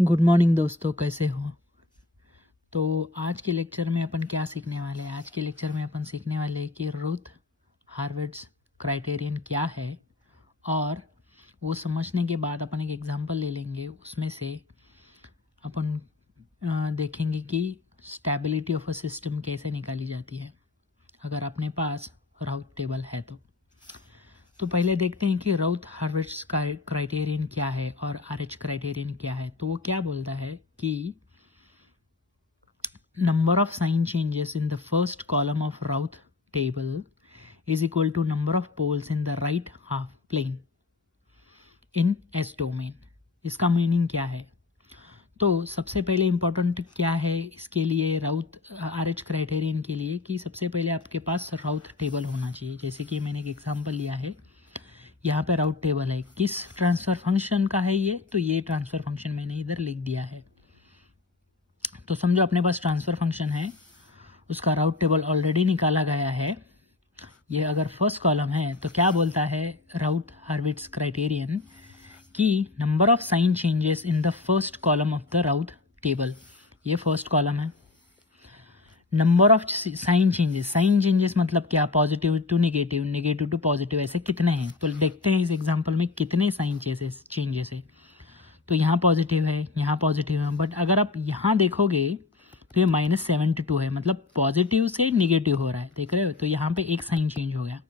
Good morning दोस्तों, कैसे हो। तो आज के लेक्चर में अपन क्या सीखने वाले हैं। आज के लेक्चर में अपन सीखने वाले हैं कि रुथ हार्विट्ज़ क्राइटेरियन क्या है, और वो समझने के बाद अपन एक एग्जांपल ले लेंगे। उसमें से अपन देखेंगे कि स्टेबिलिटी ऑफ अ सिस्टम कैसे निकाली जाती है अगर अपने पास राउथ टेबल है तो पहले देखते हैं कि राउथ हार्विट्ज़ क्राइटेरियन क्या है और आरएच क्राइटेरियन क्या है। तो वो क्या बोलता है कि number of sign changes in the first column of Routh table is equal to number of poles in the right half plane in S domain। इसका मीनिंग क्या है? तो सबसे पहले इम्पोर्टेंट क्या है इसके लिए राउथ आरएच क्राइटेरियन के लिए कि सबसे पहले आपके पास राउथ टेबल होना चाहिए। जैसे कि मैंने एक एग्जांपल लिया है, यहाँ पे राउथ टेबल है। किस ट्रांसफर फंक्शन का है ये? तो ये ट्रांसफर फंक्शन मैंने इधर लिख दिया है। तो समझो अपने पास ट्रांसफर फंक्शन है, उसका राउथ टेबल ऑलरेडी निकाला गया है। ये अगर फर्स्ट कॉलम है तो क्या बोलता है राउथ हार्विट्ज़ क्राइटेरियन कि number of sign changes in the first column of the Routh table, ये फर्स्ट कॉलम है। नंबर ऑफ साइन चेंजेस मतलब क्या? Positive to negative, negative to positive, ऐसे कितने हैं? तो देखते हैं इस एग्जाम्पल में कितने साइन चेंजेस है। तो यहाँ पॉजिटिव है, यहाँ पॉजिटिव है, बट अगर आप यहाँ देखोगे तो ये -72 है, मतलब पॉजिटिव से निगेटिव हो रहा है, देख रहे हो। तो यहाँ पे एक साइन चेंज हो गया।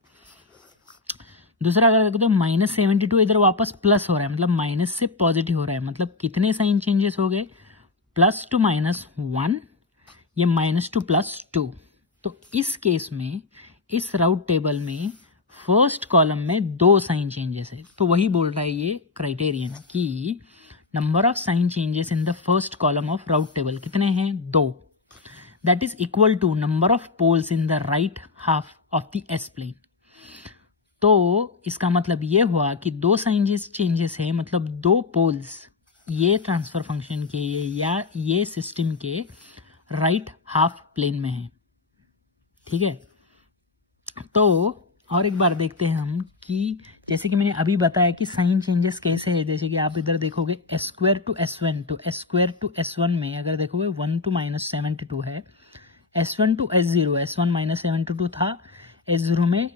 दूसरा अगर देखो तो -72 इधर वापस प्लस हो रहा है, मतलब माइनस से पॉजिटिव हो रहा है, मतलब कितने साइन चेंजेस हो गए? +2 - 1, ये -2 + 2। तो इस केस में इस राउथ टेबल में फर्स्ट कॉलम में 2 साइन चेंजेस है। तो वही बोल रहा है ये क्राइटेरियन कि number of sign changes in the first column of Routh table कितने हैं? 2। That is equal to number of poles in the right half of the S plane. तो इसका मतलब ये हुआ कि 2 साइन चेंजेस है, मतलब 2 पोल्स ये ट्रांसफर फंक्शन के या ये सिस्टम के राइट हाफ प्लेन में है। ठीक है। तो और एक बार देखते हैं हम कि जैसे कि मैंने अभी बताया कि साइन चेंजेस कैसे है। जैसे कि आप इधर देखोगे S² to S1, तो S² to S1 में अगर देखोगे 1 to -72 है। S1 to S0, S1 -72 था, S0 में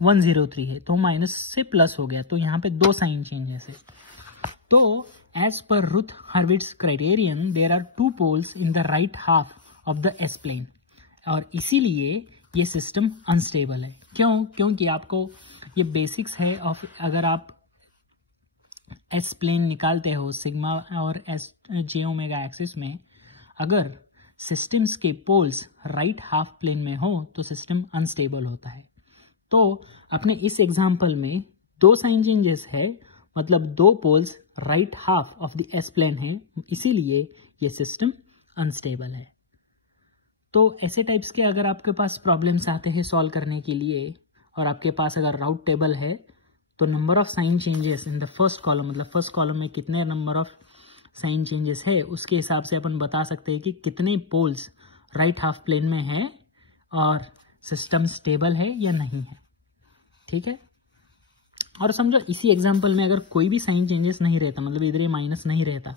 103 है, तो माइनस से प्लस हो गया। तो यहाँ पे 2 साइन चेंजेस है। तो एज पर Routh Hurwitz criterion there are 2 poles in the right half of the S plane, और इसीलिए ये सिस्टम अनस्टेबल है। क्यों? क्योंकि आपको ये बेसिक्स है ऑफ, अगर आप एस प्लेन निकालते हो सिग्मा और एस जे ओमेगा एक्सिस में, अगर सिस्टम्स के पोल्स राइट हाफ प्लेन में हो तो सिस्टम अनस्टेबल होता है। तो अपने इस एग्जांपल में 2 साइन चेंजेस है, मतलब 2 poles right half of the S plane है, इसीलिए ये सिस्टम अनस्टेबल है। तो ऐसे टाइप्स के अगर आपके पास प्रॉब्लम्स आते हैं सॉल्व करने के लिए, और आपके पास अगर राउथ टेबल है, तो number of sign changes in the first column, मतलब फर्स्ट कॉलम में कितने नंबर ऑफ साइन चेंजेस है, उसके हिसाब से अपन बता सकते हैं कि कितने पोल्स राइट हाफ प्लेन में है और सिस्टम स्टेबल है या नहीं है। ठीक है। और समझो इसी एग्जाम्पल में अगर कोई भी साइन चेंजेस नहीं रहता, मतलब इधर ये माइनस नहीं रहता,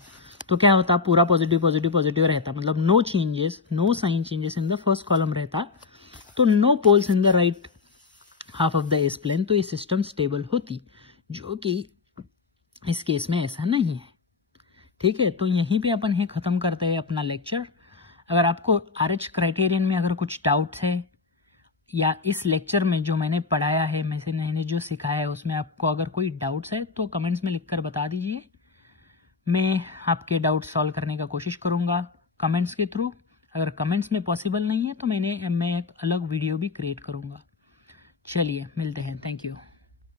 तो क्या होता? पूरा पॉजिटिव पॉजिटिव पॉजिटिव रहता, मतलब no changes, no sign changes in the first column रहता, तो no poles in the right half of the S plane, तो ये सिस्टम स्टेबल होती, जो कि इस केस में ऐसा नहीं है। ठीक है। तो यहीं पे अपन है खत्म करते हैं अपना लेक्चर। अगर आपको आरएच क्राइटेरियन में अगर कुछ डाउट्स है, या इस लेक्चर में जो मैंने पढ़ाया है, मैंने जो सिखाया है, उसमें आपको अगर कोई डाउट्स है तो कमेंट्स में लिखकर बता दीजिए। मैं आपके डाउट सॉल्व करने का कोशिश करूँगा कमेंट्स के थ्रू। अगर कमेंट्स में पॉसिबल नहीं है तो मैं एक अलग वीडियो भी क्रिएट करूँगा। चलिए मिलते हैं। Thank you.